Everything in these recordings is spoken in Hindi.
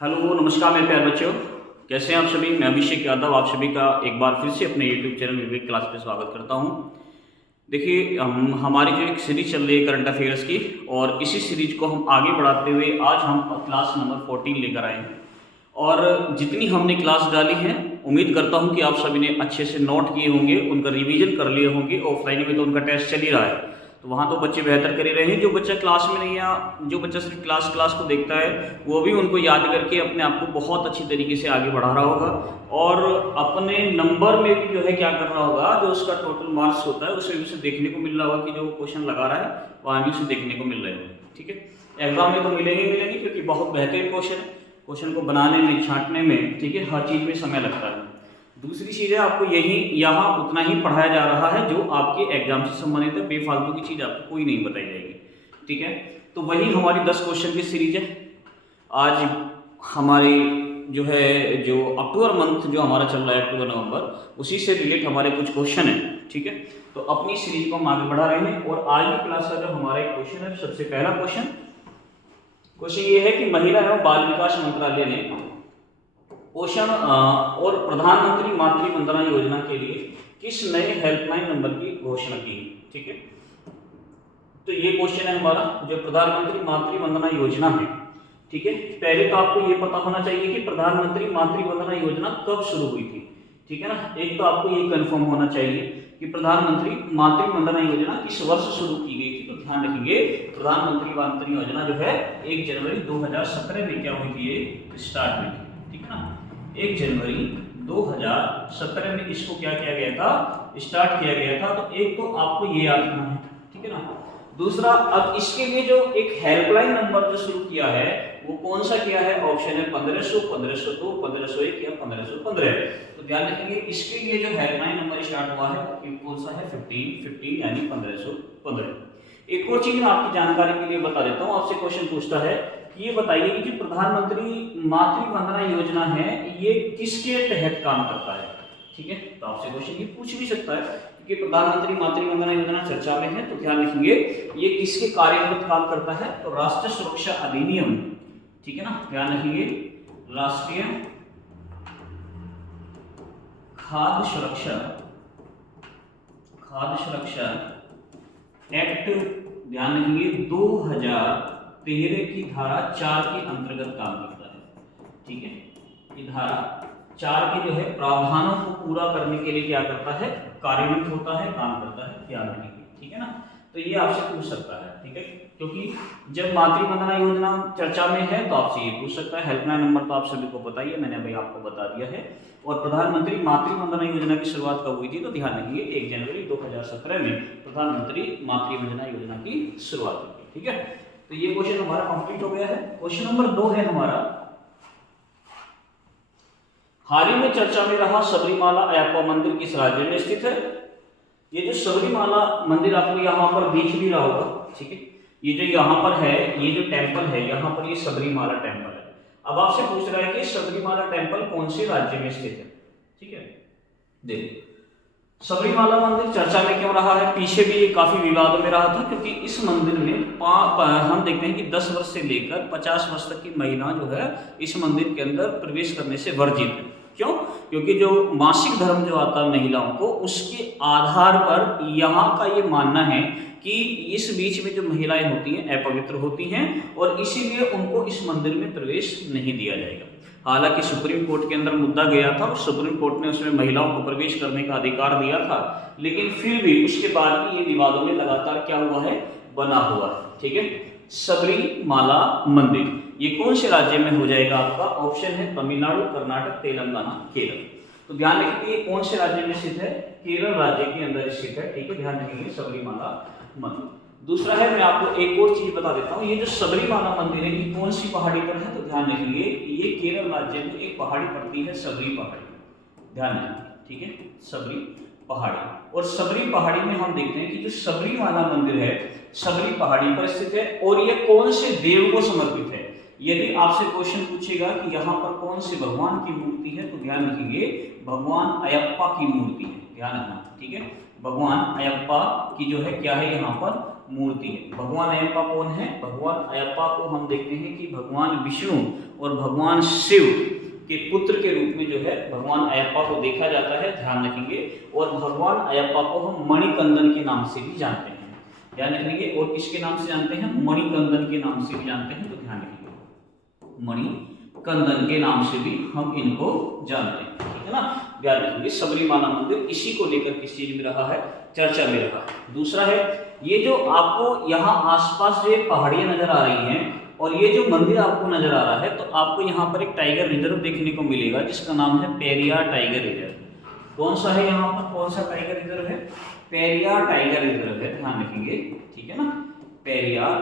हेलो नमस्कार मेरे प्यारे बच्चों, कैसे हैं आप सभी। मैं अभिषेक यादव आप सभी का एक बार फिर से अपने यूट्यूब चैनल विवेक क्लास पे स्वागत करता हूं। देखिए हमारी जो एक सीरीज चल रही है करंट अफेयर्स की, और इसी सीरीज को हम आगे बढ़ाते हुए आज हम क्लास नंबर 14 लेकर आए हैं। और जितनी हमने क्लास डाली है उम्मीद करता हूं कि आप सभी ने अच्छे से नोट किए होंगे, उनका रिवीजन कर लिए होंगे। ऑफलाइन में तो उनका टेस्ट चल ही रहा है, तो वहाँ तो बच्चे बेहतर कर ही रहे हैं। जो बच्चा क्लास में नहीं, या जो बच्चा सिर्फ क्लास को देखता है, वो भी उनको याद करके अपने आप को बहुत अच्छी तरीके से आगे बढ़ा रहा होगा, और अपने नंबर में भी जो है क्या कर रहा होगा, जो उसका टोटल मार्क्स होता है उसमें भी उसे देखने को मिल रहा होगा कि जो क्वेश्चन लगा रहा है वहाँ भी उसे देखने को मिल रहे होंगे। ठीक है, एग्जाम में तो मिलेंगे क्योंकि बहुत बेहतरीन क्वेश्चन है। क्वेश्चन को बनाने में, छांटने में, ठीक है, हर चीज़ में समय लगता है। दूसरी चीज़ है, आपको यहाँ उतना ही पढ़ाया जा रहा है जो आपके एग्जाम से संबंधित है। बेफालतू की चीज़ आपको कोई नहीं बताई जाएगी। ठीक है, तो वही हमारी 10 क्वेश्चन की सीरीज है। आज हमारी जो अक्टूबर मंथ जो हमारा चल रहा है, अक्टूबर नवंबर, उसी से रिलेट हमारे कुछ क्वेश्चन है। ठीक है, तो अपनी सीरीज को हम आगे बढ़ा रहे हैं। और आज की क्लास का जो हमारा एक क्वेश्चन है, सबसे पहला क्वेश्चन ये है कि महिला एवं बाल विकास मंत्रालय ने पोषण और प्रधानमंत्री मातृ वंदना योजना के लिए किस नए हेल्पलाइन नंबर की घोषणा की। ठीक है, तो ये क्वेश्चन है हमारा, जो प्रधानमंत्री मातृ वंदना योजना है। ठीक है, पहले तो आपको ये पता होना चाहिए कि प्रधानमंत्री मातृ वंदना योजना कब शुरू हुई थी। ठीक है ना, एक तो आपको ये कंफर्म होना चाहिए कि प्रधानमंत्री मातृ वंदना योजना किस वर्ष शुरू की गई थी। तो ध्यान रखेंगे, प्रधानमंत्री मातृ योजना जो है 1 जनवरी 2017 में क्या हुई थी, ये स्टार्ट हुई थी। ठीक है ना, 1 जनवरी 2017 में इसको क्या किया गया था, स्टार्ट किया गया था। तो एक तो आपको ये याद रखना है। ठीक है ना, दूसरा, अब इसके लिए जो एक हेल्पलाइन नंबर जो शुरू किया है वो कौन सा किया है, ऑप्शन है 1500, 1502, 1501 या 1515। तो ध्यान रखेंगे, इसके लिए जो हेल्पलाइन नंबर स्टार्ट हुआ है वो कौन सा है, 1515 यानी 1515। एक और चीज मैं आपकी जानकारी के लिए बता देता हूँ। आपसे क्वेश्चन पूछता है कि ये बताइए कि जो प्रधानमंत्री मातृ वंदना योजना है ये किसके तहत काम करता है। ठीक है, तो आपसे क्वेश्चन ये पूछ भी सकता है कि प्रधानमंत्री मातृ वंदना योजना चर्चा में है, तो ध्यान रखेंगे ये किसके कार्यान्वित काम करता है, तो राष्ट्रीय सुरक्षा अधिनियम। ठीक है ना, ध्यान रखेंगे, राष्ट्रीय खाद्य सुरक्षा एक्ट, ध्यान रखेंगे 2013 की धारा 4 के अंतर्गत काम करता है। ठीक है, ये धारा 4 के जो है प्रावधानों को पूरा करने के लिए क्या करता है, कार्यान्वित होता है, काम करता है। ध्यान रखेंगे, ठीक है ना, तो ये आपसे पूछ सकता है। ठीक है, क्योंकि जब मातृ वंदना योजना चर्चा में है तो आपसे ये पूछ सकता है। हेल्पलाइन नंबर तो आप सभी को पता ही है, मैंने अभी आपको बता दिया है। और प्रधानमंत्री मातृ वंदना योजना की शुरुआत कब हुई थी, तो ध्यान रखिए 1 जनवरी 2017 में प्रधानमंत्री मातृ वंदना योजना की शुरुआत हुई थी। ठीक है, तो ये क्वेश्चन हमारा कंप्लीट हो गया है। क्वेश्चन नंबर 2 है हमारा, हाल ही में चर्चा में रहा सबरीमाला अयप्पा मंदिर किस राज्य में स्थित है। ये जो सबरीमाला मंदिर आपको यहाँ पर दिख भी रहा होगा। ठीक है, ये जो यहाँ पर है, ये जो टेंपल है यहाँ पर, ये सबरीमाला टेंपल है। अब आपसे पूछ रहा है कि सबरीमाला टेंपल कौन से राज्य में स्थित है। ठीक है, देखो सबरीमाला मंदिर चर्चा में क्यों रहा है, पीछे भी ये काफी विवादों में रहा था, क्योंकि इस मंदिर में हम देखते हैं कि 10 वर्ष से लेकर 50 वर्ष तक की महिला जो है इस मंदिर के अंदर प्रवेश करने से वर्जित है। क्यों, क्योंकि जो मासिक धर्म जो आता है महिलाओं को, उसके आधार पर यहाँ का ये मानना है कि इस बीच में जो महिलाएं होती हैं अपवित्र होती हैं, और इसीलिए उनको इस मंदिर में प्रवेश नहीं दिया जाएगा। हालांकि सुप्रीम कोर्ट के अंदर मुद्दा गया था, सुप्रीम कोर्ट ने उसमें महिलाओं को प्रवेश करने का अधिकार दिया था, लेकिन फिर भी उसके बाद भी ये विवादों में लगातार क्या हुआ है, बना हुआ है। ठीक है, सबरीमाला मंदिर ये कौन से राज्य में हो जाएगा, आपका ऑप्शन है तमिलनाडु, कर्नाटक, तेलंगाना, केरल। तो ध्यान रखिए ये कौन से राज्य में स्थित है, केरल राज्य के अंदर स्थित है। ठीक है, ध्यान रखिए सबरीमाला मंदिर। दूसरा है, मैं आपको एक और चीज बता देता हूँ, ये जो सबरीमाला मंदिर है ये कौन सी पहाड़ी पर है, तो ध्यान रखिए ये केरल राज्य में एक पहाड़ी पड़ती है, सबरी पहाड़ी। ध्यान रखिए, ठीक है, सबरी पहाड़ी। और सबरी पहाड़ी में हम देखते हैं कि जो सबरीमाला मंदिर है सबरी पहाड़ी पर स्थित है, और ये कौन से देव को समर्पित है। यदि आपसे क्वेश्चन पूछेगा कि यहाँ पर कौन से भगवान की मूर्ति है, तो ध्यान रखिए भगवान अयप्पा की मूर्ति है। ध्यान रखना, ठीक है, भगवान अयप्पा की जो है क्या है यहाँ पर मूर्ति है। भगवान अयप्पा कौन है? भगवान अयप्पा को हम देखते हैं कि भगवान विष्णु और भगवान शिव के पुत्र के रूप में जो है भगवान अयप्पा को देखा जाता है, ध्यान रखेंगे। और भगवान अयप्पा को हम मणिकंदन के नाम से भी जानते हैं, ध्यान रखेंगे। और किसके नाम से जानते हैं? मणिकंदन के नाम से भी जानते हैं, तो ध्यान रखेंगे मणिकंदन के नाम से भी हम इनको जानते हैं, ठीक है ना, ध्यान रखेंगे। सबरीमाला मंदिर इसी को लेकर किस चीज में रहा है? चर्चा में रहा है। दूसरा है, ये जो आपको यहाँ आसपास जो पहाड़ियां नजर आ रही हैं और ये जो मंदिर आपको नजर आ रहा है, तो आपको यहाँ पर एक टाइगर रिजर्व देखने को मिलेगा जिसका नाम है पेरियार टाइगर रिजर्व। कौन सा है यहाँ पर? कौन सा टाइगर रिजर्व है? पेरियार टाइगर रिजर्व है, ध्यान रखेंगे, ठीक है ना। पेरियार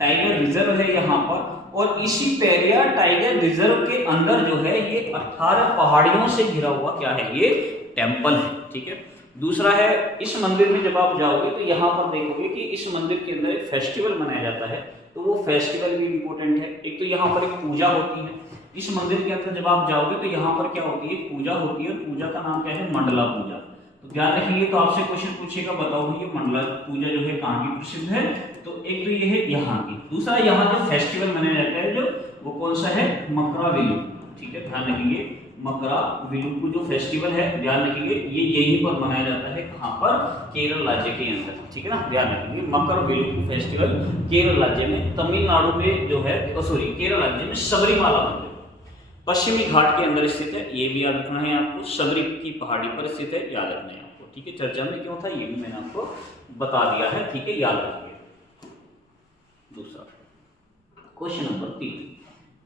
टाइगर रिजर्व है यहाँ पर। और इसी पेरियार टाइगर रिजर्व के अंदर जो है ये 18 पहाड़ियों से घिरा हुआ क्या है? ये टेम्पल है, ठीक है। दूसरा है, इस मंदिर में जब आप जाओगे तो यहाँ पर देखोगे कि इस मंदिर के अंदर एक फेस्टिवल मनाया जाता है, तो वो फेस्टिवल भी इम्पोर्टेंट है। एक तो यहाँ पर एक पूजा होती है, इस मंदिर के अंदर जब आप जाओगे तो यहाँ पर क्या होती है? पूजा होती है। पूजा का नाम क्या है? मंडला पूजा। तो ध्यान रखेंगे, तो आपसे क्वेश्चन पूछेगा, बताओ ये मंडला पूजा जो है कहाँ की प्रसिद्ध है? तो एक तो ये है यहाँ की। दूसरा, यहाँ जो फेस्टिवल मनाया जाता है जो, वो कौन सा है? मकराविलु, ठीक है, ध्यान रखेंगे। मकराविलु जो फेस्टिवल है, ध्यान रखेंगे, ये यहीं पर मनाया जाता है, कहाँ पर? केरल राज्य के अंदर, ठीक है ना, ध्यान रखेंगे। मकराविलु फेस्टिवल केरल राज्य में, तमिलनाडु में जो है, सॉरी, केरल राज्य में सबरीमाला मंदिर पश्चिमी घाट के अंदर स्थित है, ये भी याद रखना है आपको। सबरी की पहाड़ी पर स्थित है, याद रखना है आपको, ठीक है। चर्चा में क्यों था ये भी मैंने आपको बता दिया है, ठीक है, याद रखिए। दूसरा क्वेश्चन नंबर 3,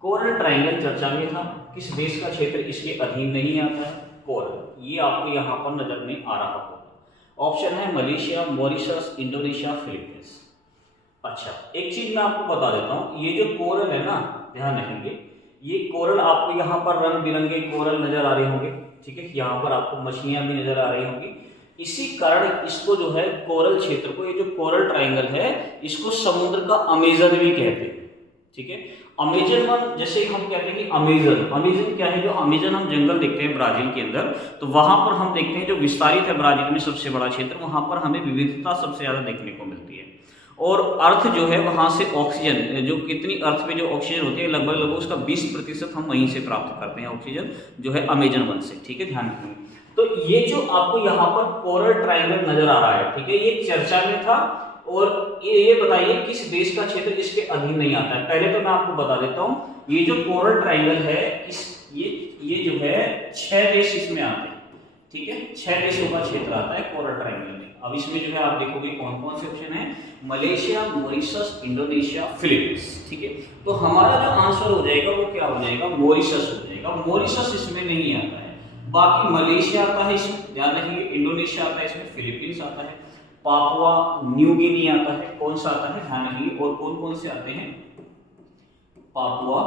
कोरल ट्रायंगल चर्चा में था, किस देश का क्षेत्र इसके अधीन नहीं आता है? कोरल, ये आपको यहाँ पर नजर में आ रहा होगा। ऑप्शन है मलेशिया, मॉरिशस, इंडोनेशिया, फिलीपींस। अच्छा, एक चीज मैं आपको बता देता हूँ, ये जो कोरल है ना, ध्यान रखेंगे, ये कोरल आपको यहाँ पर रंग बिरंगे कोरल नजर आ रहे होंगे, ठीक है, यहाँ पर आपको मछलियां भी नजर आ रही होंगी। इसी कारण इसको जो है कोरल क्षेत्र को, ये जो कोरल ट्रायंगल है, इसको समुद्र का अमेजन भी कहते हैं, ठीक है। अमेजन वन, जैसे हम कहते हैं कि अमेजन क्या है? जो अमेजन हम जंगल देखते हैं ब्राजील के अंदर, तो वहां पर हम देखते हैं जो विस्तारित है ब्राजील में सबसे बड़ा क्षेत्र, वहां पर हमें विविधता सबसे ज्यादा देखने को मिलती है। और अर्थ जो है वहां से ऑक्सीजन, जो कितनी अर्थ पे जो ऑक्सीजन होती है, लगभग उसका 20% हम वहीं से प्राप्त करते हैं, ऑक्सीजन जो है अमेजन वन से, ठीक है, ध्यान रखिए। तो ये जो आपको यहाँ पर कोरल ट्रायंगल नजर आ रहा है, ठीक है, ये चर्चा में था। और ये बताइए किस देश का क्षेत्र इसके अधीन नहीं आता है? पहले तो मैं आपको बता देता हूँ, ये जो कोरल ट्रायंगल है, ये जो है 6 देश इसमें आते हैं, ठीक है, 6 देशों का क्षेत्र आता है कोरल ट्रायंगल में। अब इसमें जो है आप देखोगे कौन कौन से ऑप्शन है? मलेशिया, मॉरिशस, इंडोनेशिया, फिलीपींस, ठीक है। तो हमारा जो आंसर हो जाएगा वो क्या हो जाएगा? मॉरिशस हो जाएगा। मॉरिशस इसमें नहीं आता है, बाकी मलेशिया आता है इसमें, ध्यान रखिए, इंडोनेशिया आता है इसमें, फिलीपींस आता है, पापुआ न्यू गिनी आता है, कौन सा आता है? ध्यान रखिए। और कौन कौन से आते हैं? पापुआ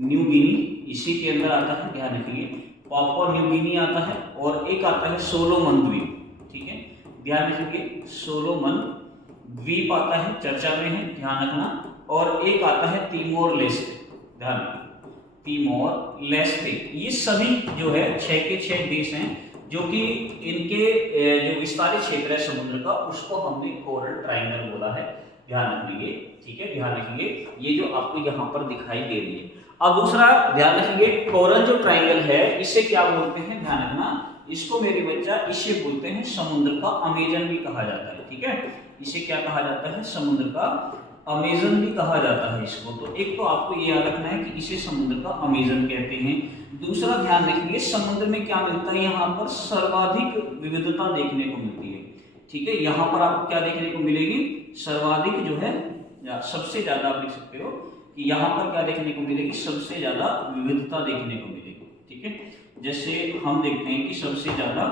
न्यू गिनी इसी के अंदर आता है, ध्यान रखिए, पापुआ न्यू गिनी आता है। और एक आता है सोलोमन द्वीप, ठीक है, ध्यान रखिए, सोलोमन द्वीप आता है, चर्चा में है, ध्यान रखना। और एक आता है तिमोर लेस्टे, ध्यान रखिए, तिमोर लेस्टे। ये सभी जो है 6 के 6 देश हैं जो कि इनके जो विस्तारित क्षेत्र है समुद्र का, उसको हमने कोरल ट्रायंगल बोला है, ध्यान रखिए, ठीक है, ध्यान रखिए। ये जो आपको यहाँ पर दिखाई दे रही है। अब दूसरा ध्यान रखिए, कोरल जो ट्रायंगल है इसे क्या बोलते हैं? ध्यान रखना, इसको मेरे बच्चा इसे बोलते हैं समुद्र का अमेजन भी कहा जाता है, ठीक है। इसे क्या कहा जाता है? समुद्र का अमेजन भी कहा जाता है इसको। तो एक तो आपको ये याद रखना है कि इसे समुद्र का अमेजन कहते हैं। दूसरा ध्यान रखिए, समुद्र में क्या मिलता है? यहाँ पर सर्वाधिक विविधता देखने को मिलती है, ठीक है। यहाँ पर आपको क्या देखने को मिलेगी? सर्वाधिक जो है, या सबसे ज्यादा आप लिख सकते हो कि यहाँ पर क्या देखने को मिलेगी? सबसे ज्यादा विविधता देखने को मिलेगी, ठीक है। जैसे हम देखते हैं कि सबसे ज्यादा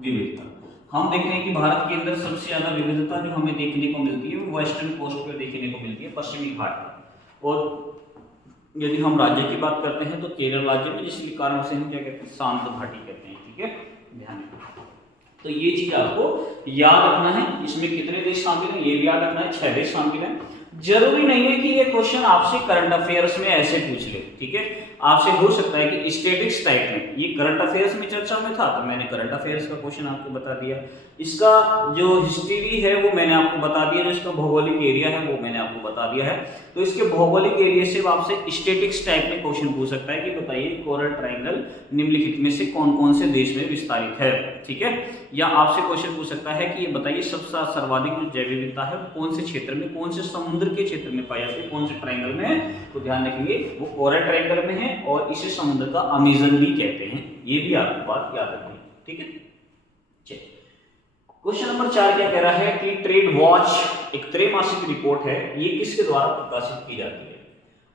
विविधता, हम देखते हैं कि भारत के अंदर सबसे ज्यादा विविधता जो हमें देखने को मिलती है वो वेस्टर्न कोस्ट पर देखने को मिलती है, पश्चिमी घाट पर। और यदि हम राज्य की बात करते हैं तो केरल राज्य में, जिसके कारण से हम क्या कहते हैं? शांत घाटी कहते हैं, ठीक है, ध्यान रखना। तो ये चीज आपको याद रखना है। इसमें कितने देश शामिल हैं ये भी याद रखना है, 6 देश शामिल हैं। जरूरी नहीं है कि ये क्वेश्चन आपसे करंट अफेयर्स में ऐसे पूछ ले, ठीक है। आपसे हो सकता है कि स्टैटिक्स टाइप में, ये करंट अफेयर्स में चर्चा में था तो मैंने करंट अफेयर्स का क्वेश्चन आपको बता दिया, इसका जो हिस्ट्री है वो मैंने आपको बता दिया, जो इसका भौगोलिक एरिया है वो मैंने आपको बता दिया है। तो इसके भौगोलिक एरिया से आपसे स्टैटिक्स टाइप में क्वेश्चन पूछ सकता है कि बताइए कोरल ट्रायंगल निम्नलिखित में से कौन कौन से देश में विस्तारित है, ठीक है। या आपसे क्वेश्चन पूछ सकता है कि ये बताइए सबसे सर्वाधिक जो जैव विविधता है कौन से क्षेत्र में, कौन से समुद्र के क्षेत्र में पाई जाती है, कौन से ट्रायंगल में है, तो ध्यान रखेंगे वो कोरल ट्रायंगल में है और इसे समुद्र का अमेजन भी कहते हैं, ये भी आपको बात याद रखनी, ठीक है। क्वेश्चन नंबर 4 क्या कह रहा है कि ट्रेड वॉच एक त्रैमासिक रिपोर्ट है, ये किसके द्वारा प्रकाशित की जाती है।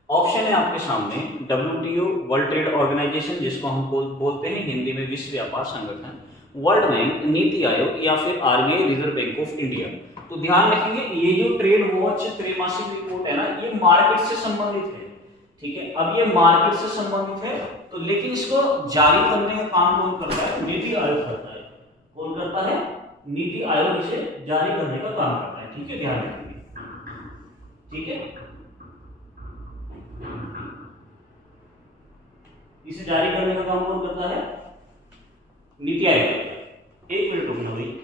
ऑप्शन है आपके सामने WTO वर्ल्ड ट्रेड ऑर्गेनाइजेशन, जिसको हम बोलते हैं हिंदी में विश्व व्यापार संगठन, वर्ल्ड बैंक, नीति आयोग या फिर RBI reserve bank of India. तो ध्यान रखेंगे ये जो ट्रेड वॉच त्रैमासिक रिपोर्ट है ना, ये मार्केट से संबंधित है, ठीक है। अब ये मार्केट से संबंधित है तो लेकिन इसको जारी करने का काम कौन करता है, नीति आयोग करता है। कौन करता है, नीति आयोग इसे जारी करने का काम करता है, ठीक है, ध्यान रखेंगे, ठीक है। इसे जारी करने का काम कौन करता है, नीति आयोग। एक मिनट रुकना भाई।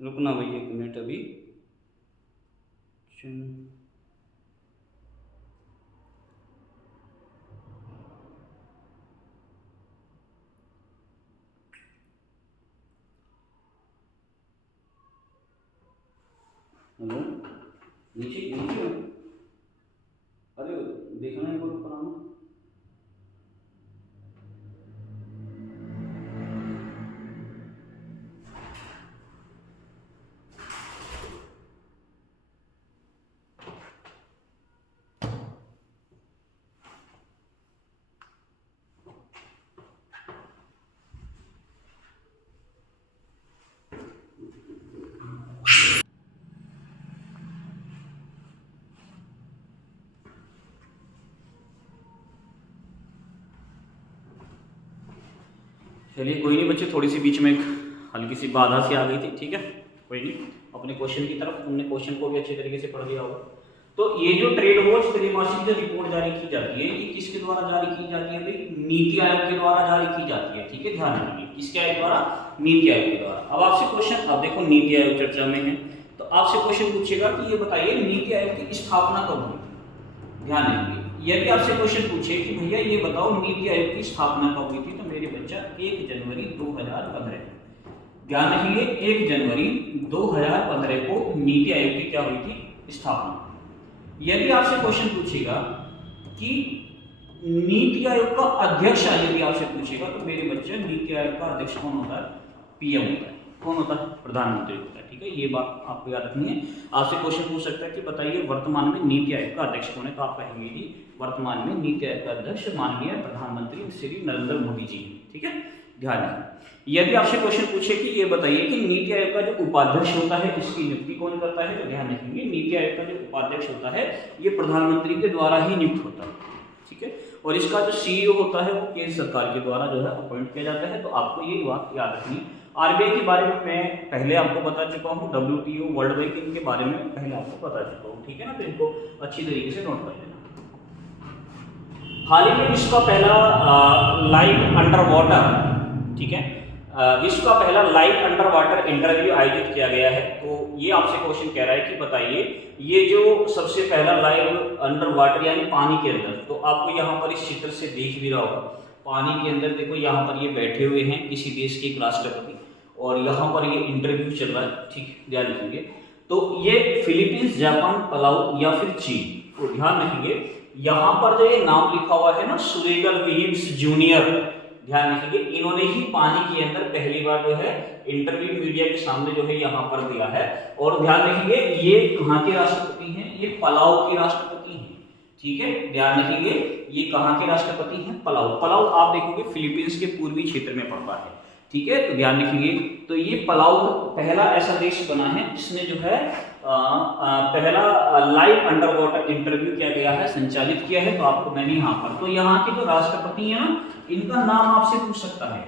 रुकना भैया एक मिनट अभी। हेलो, नीचे नीचे, अरे देखना है ऊपर आना। चलिए कोई नहीं बच्चे, थोड़ी सी बीच में एक हल्की सी बाधा सी आ गई थी, ठीक है, कोई नहीं। अपने क्वेश्चन की तरफ, तुमने क्वेश्चन को भी अच्छे तरीके से पढ़ लिया होगा। तो ये जो ट्रेड वॉच त्रैमासिक जो रिपोर्ट जारी की जाती है, ये किसके द्वारा जारी की जाती है भाई, नीति आयोग के द्वारा जारी की जाती है, ठीक है, ध्यान रखिए, किसके आयोग द्वारा, नीति आयोग के द्वारा। अब आपसे क्वेश्चन, अब देखो नीति आयोग चर्चा में है तो आपसे क्वेश्चन पूछेगा कि ये बताइए नीति आयोग की स्थापना कब हुई। ध्यान रखिए, यदि आपसे क्वेश्चन पूछे कि भैया ये बताओ नीति आयोग की स्थापना कब हुई थी, तो मेरे बच्चा 1 जनवरी 2015, ध्यान रखिए 1 जनवरी 2015 को नीति आयोग की क्या हुई थी, स्थापना। यदि आपसे क्वेश्चन पूछेगा कि नीति आयोग का अध्यक्ष, यदि आपसे पूछेगा तो मेरे बच्चे नीति आयोग का अध्यक्ष कौन होता है, PM होता है। कौन होता है, प्रधानमंत्री होता है, ठीक है, ये बात आपको याद रखनी है। आपसे क्वेश्चन पूछ सकता है कि बताइए वर्तमान में नीति आयोग का अध्यक्ष कौन है, तो आप कहेंगे जी वर्तमान में नीति आयोग का अध्यक्ष माननीय प्रधानमंत्री श्री नरेंद्र मोदी जी, ठीक है, ध्यान रखें। यदि आपसे क्वेश्चन पूछे कि ये बताइए कि नीति आयोग का जो उपाध्यक्ष होता है इसकी नियुक्ति कौन करता है, तो ध्यान रखेंगे नीति आयोग का जो उपाध्यक्ष होता है ये प्रधानमंत्री के द्वारा ही नियुक्त होता है, ठीक है। और इसका जो CEO होता है वो केंद्र सरकार के द्वारा जो है अपॉइंट किया जाता है। तो आपको ये बात याद रखनी। RBI के बारे में मैं पहले आपको बता चुका हूँ, WTO वर्ल्ड बैंक इनके बारे में पहले आपको बता चुका हूँ, ठीक है ना, तो इनको अच्छी तरीके से नोट कर लेना। हाल ही में विश्व का पहला लाइट अंडर वाटर, ठीक है, विश्व का पहला लाइट अंडर वाटर इंटरव्यू आयोजित किया गया है। तो ये आपसे क्वेश्चन कह रहा है कि बताइए ये जो सबसे पहला लाइव अंडर वाटर यानी पानी के अंदर, तो आपको यहाँ पर इस चित्र से दिख भी रहा होगा, पानी के अंदर देखो यहाँ पर ये बैठे हुए हैं किसी देश के एक राष्ट्रपति और यहाँ पर ये इंटरव्यू चल रहा है, ठीक, ध्यान रखेंगे। तो ये फिलीपींस, जापान, पलाऊ या फिर चीन, तो ध्यान रखेंगे यहाँ पर जो ये नाम लिखा हुआ है ना सुरेगल विलियम्स जूनियर, ध्यान रखेंगे इन्होंने ही पानी के अंदर पहली बार जो है इंटरव्यू मीडिया के सामने जो है यहाँ पर दिया है। और ध्यान रखेंगे ये कहाँ के राष्ट्रपति हैं, ये पलाऊ के राष्ट्रपति हैं, ठीक है, ध्यान रखेंगे ये कहाँ के राष्ट्रपति हैं, पलाऊ। पलाऊ आप देखोगे फिलीपींस के पूर्वी क्षेत्र में पड़ता है, ठीक है, तो ध्यान रखेंगे। तो ये पलाऊ पहला ऐसा देश बना है जिसने जो है पहला लाइव अंडर वाटर इंटरव्यू किया गया है, संचालित किया है। तो आपको मैंने यहाँ पर, तो यहाँ के जो राष्ट्रपति है ना, इनका नाम आपसे पूछ सकता है,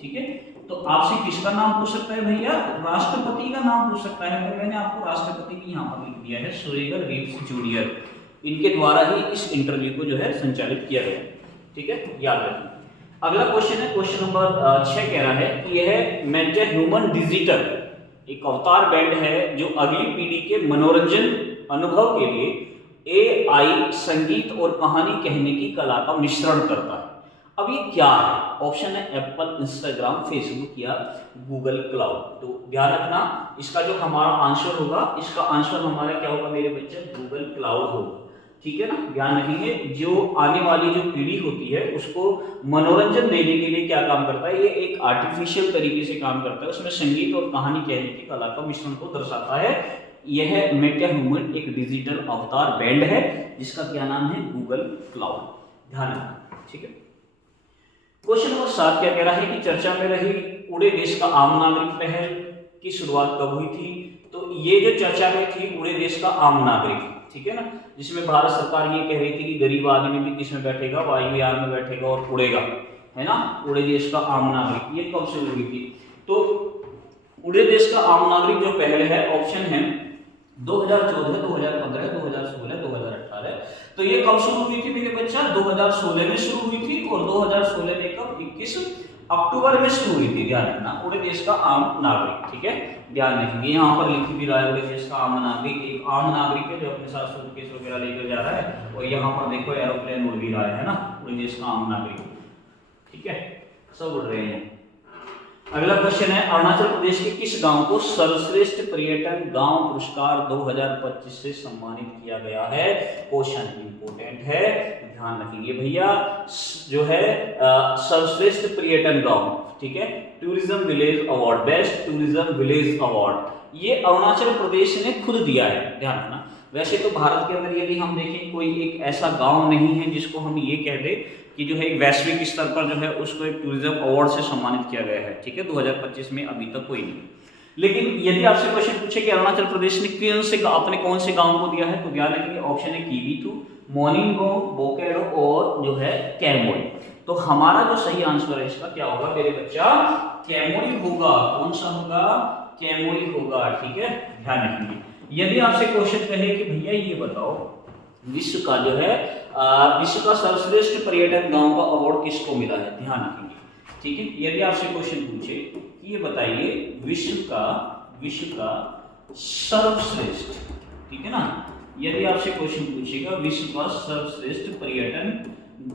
ठीक है। तो आपसे किसका नाम पूछ सकता है भैया? राष्ट्रपति का नाम पूछ सकता है। तो मैंने आपको राष्ट्रपति की यहाँ पर लिख दिया है, सोरेगल रीव्स जूनियर। इनके द्वारा ही इस इंटरव्यू को जो है संचालित किया गया, ठीक है, याद रखिए। अगला क्वेश्चन है, क्वेश्चन नंबर 6 कह रहा है कि यह मेटा ह्यूमन डिजिटल एक अवतार बैंड है जो अगली पीढ़ी के मनोरंजन अनुभव के लिए AI संगीत और कहानी कहने की कला का मिश्रण करता है। अब ये क्या है? ऑप्शन है एप्पल, इंस्टाग्राम, फेसबुक या गूगल क्लाउड। तो ध्यान रखना, इसका जो हमारा आंसर होगा, इसका आंसर हमारा क्या होगा मेरे बच्चे? गूगल क्लाउड होगा, ठीक है ना। ध्यान रखेंगे, जो आने वाली जो पीढ़ी होती है उसको मनोरंजन देने के लिए क्या काम करता है? ये एक आर्टिफिशियल तरीके से काम करता है, उसमें संगीत और कहानी कहने की कला का मिश्रण को दर्शाता है। यह मेटा ह्यूमन एक डिजिटल अवतार बैंड है जिसका क्या नाम है? Google cloud. ध्यान रखना, ठीक है। क्वेश्चन नंबर 7 क्या कह रहा है कि चर्चा में रही उड़े देश का आम नागरिक पहल की शुरुआत कब हुई थी? तो ये जो चर्चा में थी उड़े देश का आम नागरिक, ठीक है ना, जिसमें भारत सरकार ये कह रही थी कि गरीब आदमी भी किसमें बैठेगा? वायुयान में बैठेगा और उड़ेगा, है ना, उड़े देश का आम नागरिक। ये कब शुरू हुई थी? तो उड़े देश का आम नागरिक जो पहल है, ऑप्शन है 2014, 2015, 2016, 2018। तो ये कब शुरू हुई थी मेरे बच्चा? 2016 में शुरू हुई थी। और 2016 में कब? 21 अक्टूबर में शुरू हुई थी। ध्यान रखना, उड़े देश का आम नागरिक, ठीक है, ध्यान रखेंगे। यहाँ पर लिख भी रहा है उड़े देश का आम नागरिक। एक आम नागरिक है जो अपने साथ सूटकेस वगैरह लेकर जा रहा है, और यहाँ पर देखो एरोप्लेन उड़ भी रहा है ना, उड़े देश का आम नागरिक, ठीक है, सब उड़ रहे हैं। अगला क्वेश्चन है, अरुणाचल प्रदेश के किस गांव को सर्वश्रेष्ठ पर्यटन गांव पुरस्कार 2025 से सम्मानित किया गया है? क्वेश्चन इंपोर्टेंट है, ध्यान रखिए भैया। जो है सर्वश्रेष्ठ पर्यटन गांव, ठीक है, tourism village award, best tourism village award, ये अरुणाचल प्रदेश ने खुद दिया है। ध्यान रखना, वैसे तो भारत के अंदर यदि हम देखें कोई एक ऐसा गांव नहीं है जिसको हम ये कह दे कि जो है एक वैश्विक स्तर पर जो है उसको एक टूरिज्म अवार्ड से सम्मानित किया गया है, ठीक है, 2025 में अभी तक कोई नहीं। लेकिन यदि आपसे क्वेश्चन पूछे कि अरुणाचल प्रदेश ने अपने कौन से गांव को दिया है, तो ध्यान रखिए ऑप्शन है कीबीथू, मोनिंगो, बोकेडो और जो है कैमोई। तो हमारा जो सही आंसर है इसका क्या होगा मेरे बच्चा? कैमोई होगा। कौन सा होगा? कैमोई होगा, ठीक है, ध्यान रखिए। यदि आपसे क्वेश्चन कहे कि भैया ये बताओ विश्व का जो है विश्व का सर्वश्रेष्ठ पर्यटन गांव का अवार्ड किसको मिला है? ध्यान रखेंगे, ठीक है। यदि आपसे क्वेश्चन पूछे कि ये बताइए विश्व का सर्वश्रेष्ठ, ठीक है ना, यदि आपसे क्वेश्चन पूछेगा विश्व का सर्वश्रेष्ठ पर्यटन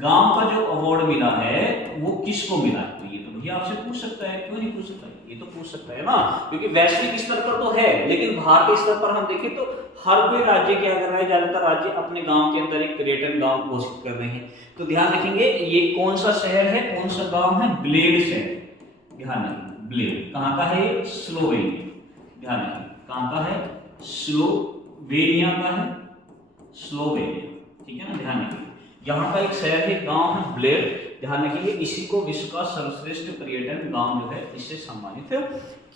गांव का जो अवार्ड मिला है वो किसको मिला है, तो ये तो भैया आपसे पूछ सकता है, क्यों नहीं पूछ सकता? ये तो पूछ सकता है ना, क्योंकि वैश्विक स्तर पर तो है, लेकिन भारतीय स्तर पर हम देखें तो हर कोई राज्य क्या कर रहा है? ज्यादातर राज्य अपने गांव के अंदर एक पर्यटन गांव घोषित कर रहे हैं। तो ध्यान रखेंगे ये कौन सा शहर है, कौन सा गांव है? ब्लेड शहर। ध्यान रखेंगे, ब्लेड कहाँ का है? स्लोवेनिया। ध्यान रखेंगे, कहाँ का है? स्लोवेनिया का है, स्लोवेनिया, ठीक है ना, ध्यान रखेंगे। यहाँ का एक शहर है, गांव है ब्लेड। ध्यान रखिए इसी को विश्व का सर्वश्रेष्ठ पर्यटन गांव जो है इससे सम्मानित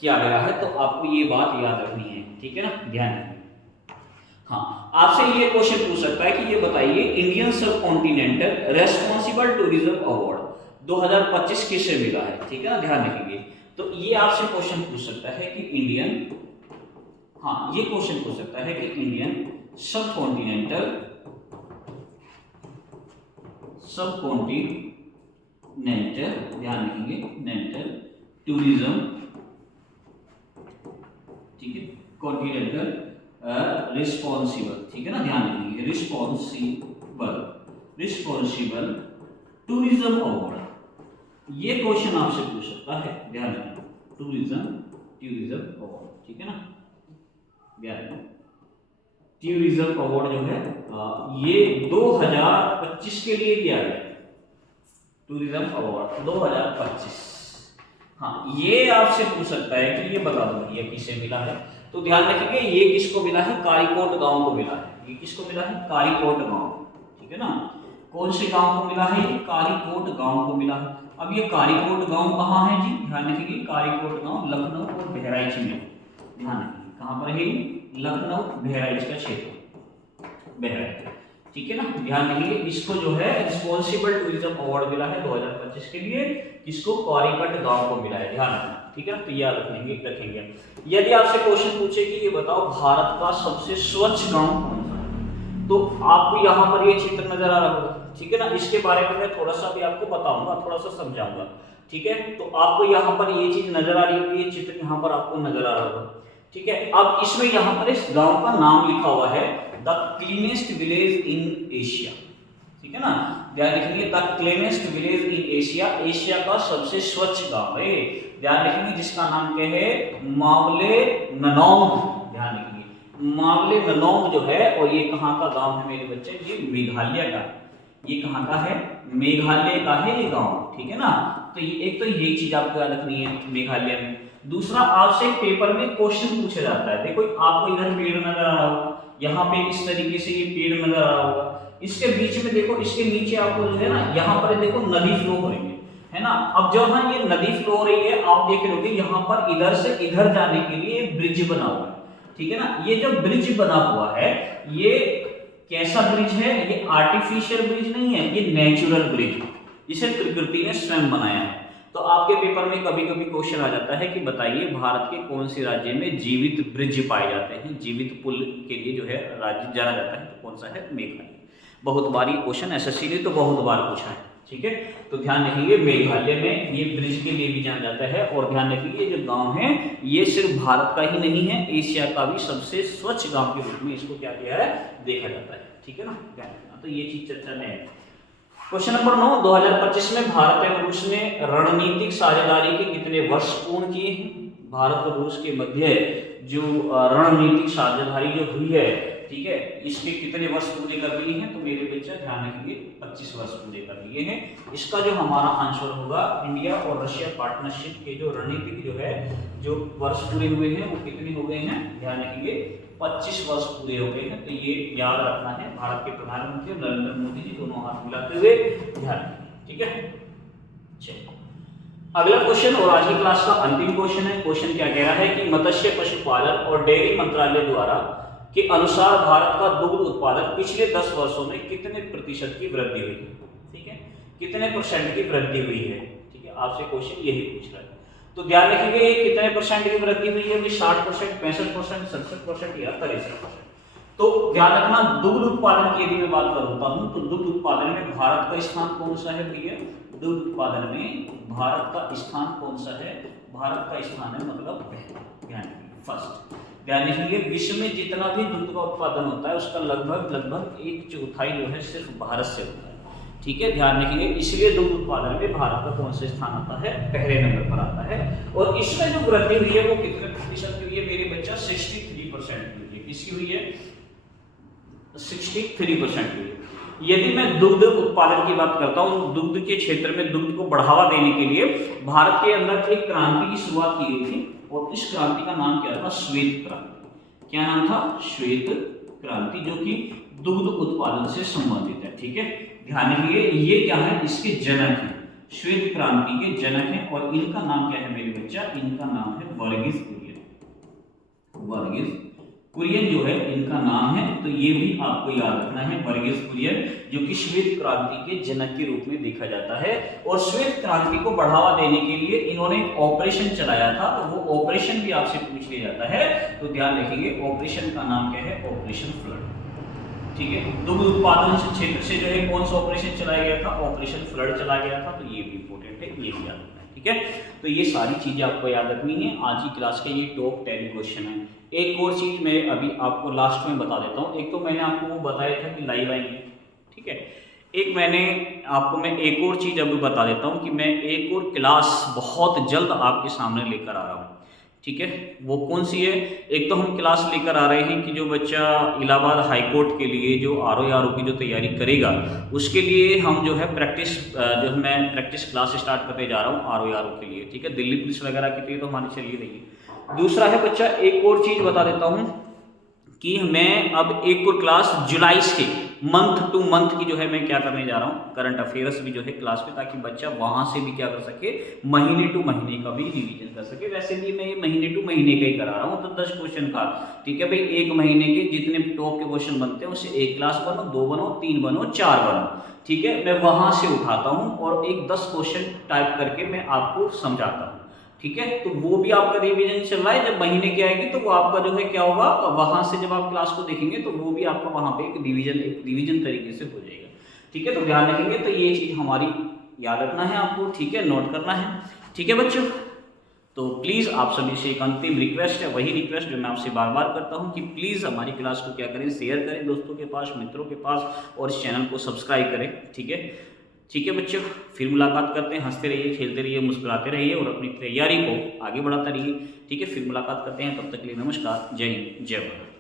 किया गया है। तो आपको ये बात याद रखनी है, ठीक है ना, ध्यान रखिए। हाँ, आपसे ये क्वेश्चन पूछ सकता है कि ये बताइए इंडियन सब कॉन्टिनेंटल रेस्पॉन्सिबल टूरिज्म अवार्ड 2025 किसे मिला है, ठीक है ना, ध्यान रखेंगे। तो ये आपसे क्वेश्चन पूछ सकता है कि इंडियन, हाँ ये क्वेश्चन पूछ सकता है कि इंडियन सब कॉन्टिनेंटल ध्यान रखेंगे नेंटल टूरिज्म, ठीक है, कॉन्टिनेंटल रिस्पॉन्सिबल, ठीक है ना, ध्यान रखेंगे रिस्पॉन्सिबल टूरिज्म अवार्ड। ये क्वेश्चन आपसे पूछ सकता है, ध्यान रखेंगे, टूरिज्म अवार्ड, ठीक है ना, ध्यान रखेंगे। टूरिज्म अवार्ड जो है ये 2025 के लिए दिया गया, टूरिज्म अवार्ड 2025। हाँ, ये आपसे पूछ सकता है कि ये बता दो ये किसे मिला है। तो ध्यान रखिए ये किसको मिला है? कारीकोट गांव को मिला है। ये किसको मिला है? कारीकोट गांव, ठीक है ना। कौन से गांव को मिला है? कारीकोट गांव को मिला है। अब ये कारीकोट गांव कहाँ है जी, ध्यान रखिए, कारीकोट गांव लखनऊ और बहराइच में, ध्यान रखिए कहाँ पर है, लखनऊ बहराइच का क्षेत्र, बहराइच, ठीक है ना। ध्यान रखिए इसको जो है रिस्पॉन्सिबल टूरिज्म अवार्ड मिला है 2025 के लिए, किसको, कारीकट गांव को मिला है, ध्यान रखना, ठीक है ना। तो याद रखेंगे। यदि आपसे क्वेश्चन पूछे कि ये बताओ भारत का सबसे स्वच्छ गांव कौन सा है, तो आपको यहाँ पर ये चित्र नजर आ रहा होगा, ठीक है ना। इसके बारे में मैं थोड़ा सा भी आपको बताऊंगा, थोड़ा सा समझाऊंगा, ठीक है। तो आपको यहाँ पर ये चीज नजर आ रही होगी, ये चित्र यहाँ पर आपको नजर आ रहा होगा, ठीक है। अब इसमें यहाँ पर इस गांव का नाम लिखा हुआ है the cleanest village in Asia, ठीक है ना। ध्यान रखेंगे the cleanest village in Asia, Asia का सबसे स्वच्छ गांव है, ध्यान रखेंगे, जिसका नाम क्या है, मावले ननौंग, ध्यान रखेंगे मावले ननौंग जो है, और ये कहाँ का गांव है मेरे बच्चे, ये मेघालय का, ये कहाँ का है, मेघालय का है ये गांव, ठीक है ना। तो ये एक तो यही चीज आपको याद रखनी है, मेघालय में। दूसरा, आपसे पेपर में क्वेश्चन पूछा जाता है, देखो आपको इधर पेड़ नजर आ रहा होगा, यहाँ पे इस तरीके से ये पेड़ नजर आ रहा होगा, इसके बीच में देखो, इसके नीचे आपको जो है ना, यहाँ पर देखो नदी फ्लो हो रही है ना। अब जहाँ ये नदी फ्लो हो रही है, आप देख रहे हो यहाँ पर इधर से इधर जाने के लिए ब्रिज बना हुआ है, ठीक है ना। ये जो ब्रिज बना हुआ है, ये कैसा ब्रिज है, ये आर्टिफिशियल ब्रिज नहीं है, ये नेचुरल ब्रिज, इसे प्रकृति ने स्वयं बनाया है। तो आपके पेपर में कभी कभी क्वेश्चन आ जाता है कि बताइए भारत के कौन से राज्य में जीवित ब्रिज पाए जाते हैं, जीवित पुल के लिए जो है राज्य जाना जाता है, तो कौन सा है, मेघालय। बहुत बार ये क्वेश्चन एसएससी ने तो बहुत बार पूछा है, ठीक है। तो ध्यान रखिए मेघालय में ये ब्रिज के लिए भी जाना जाता है, और ध्यान रखिए जो गांव है ये सिर्फ भारत का ही नहीं है, एशिया का भी सबसे स्वच्छ गांव के रूप में इसको क्या किया है, देखा जाता है, ठीक है ना, ध्यान रखना। तो ये चीज चर्चा में है। क्वेश्चन नंबर 9, 2025 में भारत एवं रूस ने रणनीतिक साझेदारी के कितने वर्ष पूर्ण किए हैं, भारत और रूस के मध्य जो रणनीतिक साझेदारी जो हुई है, ठीक है, इसके कितने वर्ष पूरे कर लिए हैं, तो मेरे बच्चे ध्यान रखेंगे 25 वर्ष पूरे कर लिए हैं। इसका जो हमारा आंसर होगा, इंडिया और रशिया पार्टनरशिप के जो रणनीतिक जो है जो वर्ष पूरे हुए हैं वो कितने हो गए हैं, ध्यान रखेंगे 25 वर्ष पूरे हो गए हैं। तो ये याद रखना है, भारत के प्रधानमंत्री नरेंद्र मोदी जी दोनों हाथ मिलाते हुए ध्यान रखेंगे, ठीक है। चलिए अगला क्वेश्चन, और आज की क्लास का अंतिम क्वेश्चन है। क्वेश्चन क्या कह रहा है कि मत्स्य पशुपालन और डेयरी मंत्रालय द्वारा के अनुसार भारत का दुग्ध उत्पादन पिछले 10 वर्षों में कितने प्रतिशत की वृद्धि हुई है, ठीक है, कितने परसेंट की वृद्धि हुई है, ठीक है, आपसे क्वेश्चन यही पूछ रहा है। तो ध्यान रखिए कितने परसेंट की वृद्धि हुई है, 60%, 65%, 67% या 63%। तो ध्यान रखना, दुग्ध उत्पादन की यदि मैं बात करता हूं तो दुग्ध उत्पादन में भारत का स्थान कौन सा है भैया, दुग्ध उत्पादन में भारत का स्थान कौन सा है, भारत का स्थान है मतलब पहला, ध्यान रखिए फर्स्ट। ध्यान रखिए विश्व में जितना भी दुग्ध का उत्पादन होता है उसका लगभग 1/4 जो है सिर्फ भारत से होता है, ठीक है, ध्यान रखिए। इसलिए दुग्ध उत्पादन में भारत का कौन सा स्थान आता है, पहले नंबर पर आता है। और इसमें जो वृद्धि हुई है वो कितने प्रतिशत की हुई है मेरे बच्चा, 63% की हुई है। किसकी हुई है, 63% की हुई है। यदि मैं दुग्ध उत्पादन की बात करता हूं, दुग्ध के क्षेत्र में दुग्ध को बढ़ावा देने के लिए भारत के अंदर एक क्रांति की शुरुआत की गई थी, और इस क्रांति का नाम क्या था, श्वेत क्रांति। क्या नाम था, श्वेत क्रांति, जो कि दुग्ध उत्पादन से संबंधित है, ठीक है। ध्यान रखिए ये क्या है, इसके जनक हैं, श्वेत क्रांति के जनक हैं, और इनका नाम क्या है मेरे बच्चा, इनका नाम है वर्गीस कुरियन, वर्गीस कुरियन जो है इनका नाम है। तो ये भी आपको याद रखना है, वर्गीस कुरियन, जो कि श्वेत क्रांति के जनक के रूप में देखा जाता है। और श्वेत क्रांति को बढ़ावा देने के लिए इन्होंने एक ऑपरेशन चलाया था, तो वो ऑपरेशन भी आपसे पूछ लिया जाता है। तो ध्यान रखिए ऑपरेशन का नाम क्या है, ऑपरेशन फ्लड, ठीक है। दुग्ध उत्पादन क्षेत्र से जो है कौन सा ऑपरेशन चलाया गया था, ऑपरेशन फ्लड चलाया गया था। तो ये भी इंपॉर्टेंट है, ये भी याद रखना है, ठीक है। तो ये सारी चीजें आपको याद रखनी है। आज की क्लास के ये टॉप 10 क्वेश्चन है। एक और चीज मैं अभी आपको लास्ट में बता देता हूँ। एक तो मैंने आपको वो बताया था कि लाइव आएंगे, ठीक है। एक मैंने आपको मैं एक और चीज अभी बता देता हूँ कि मैं एक और क्लास बहुत जल्द आपके सामने लेकर आ रहा हूँ, ठीक है। वो कौन सी है, एक तो हम क्लास लेकर आ रहे हैं कि जो बच्चा इलाहाबाद हाईकोर्ट के लिए जो RO की जो तैयारी करेगा उसके लिए हम जो है प्रैक्टिस जो मैं प्रैक्टिस क्लास स्टार्ट करते जा रहा हूँ RO के लिए, ठीक है। दिल्ली पुलिस वगैरह के लिए तो हमारी चलिए रही है। दूसरा है बच्चा, एक और चीज़ बता देता हूँ कि मैं अब एक और क्लास जुलाई से मंथ टू मंथ की जो है मैं क्या करने जा रहा हूँ, करंट अफेयर्स भी जो है क्लास में, ताकि बच्चा वहां से भी क्या कर सके, महीने टू महीने का भी रिवीजन कर सके। वैसे भी मैं ये महीने टू महीने का ही करा रहा हूँ, तो 10 क्वेश्चन का, ठीक है भाई, एक महीने के जितने टॉप के क्वेश्चन बनते हैं उससे एक क्लास बनो, 2 बनो, 3 बनो, 4 बनो, ठीक है, मैं वहां से उठाता हूँ और एक 10 क्वेश्चन टाइप करके मैं आपको समझाता हूँ, ठीक है। तो वो भी आपका रिवीजन चल रहा है, जब महीने की आएगी तो वो आपका जो है क्या होगा, वहां से जब आप क्लास को देखेंगे तो वो भी आपका वहां पे एक रिवीजन तरीके से हो जाएगा, ठीक है। तो ध्यान रखेंगे, तो ये चीज हमारी याद रखना है आपको, ठीक है, नोट करना है, ठीक है बच्चों। तो प्लीज़ आप सभी से एक अंतिम रिक्वेस्ट है, वही रिक्वेस्ट जो मैं आपसे बार बार करता हूं कि प्लीज़ हमारी क्लास को क्या करें, शेयर करें दोस्तों के पास, मित्रों के पास, और इस चैनल को सब्सक्राइब करें, ठीक है। ठीक है बच्चों, फिर मुलाकात करते हैं, हंसते रहिए, खेलते रहिए, मुस्कुराते रहिए और अपनी तैयारी को आगे बढ़ाते रहिए, ठीक है। फिर मुलाकात करते हैं, तब तक के लिए नमस्कार, जय हिंद, जय भारत।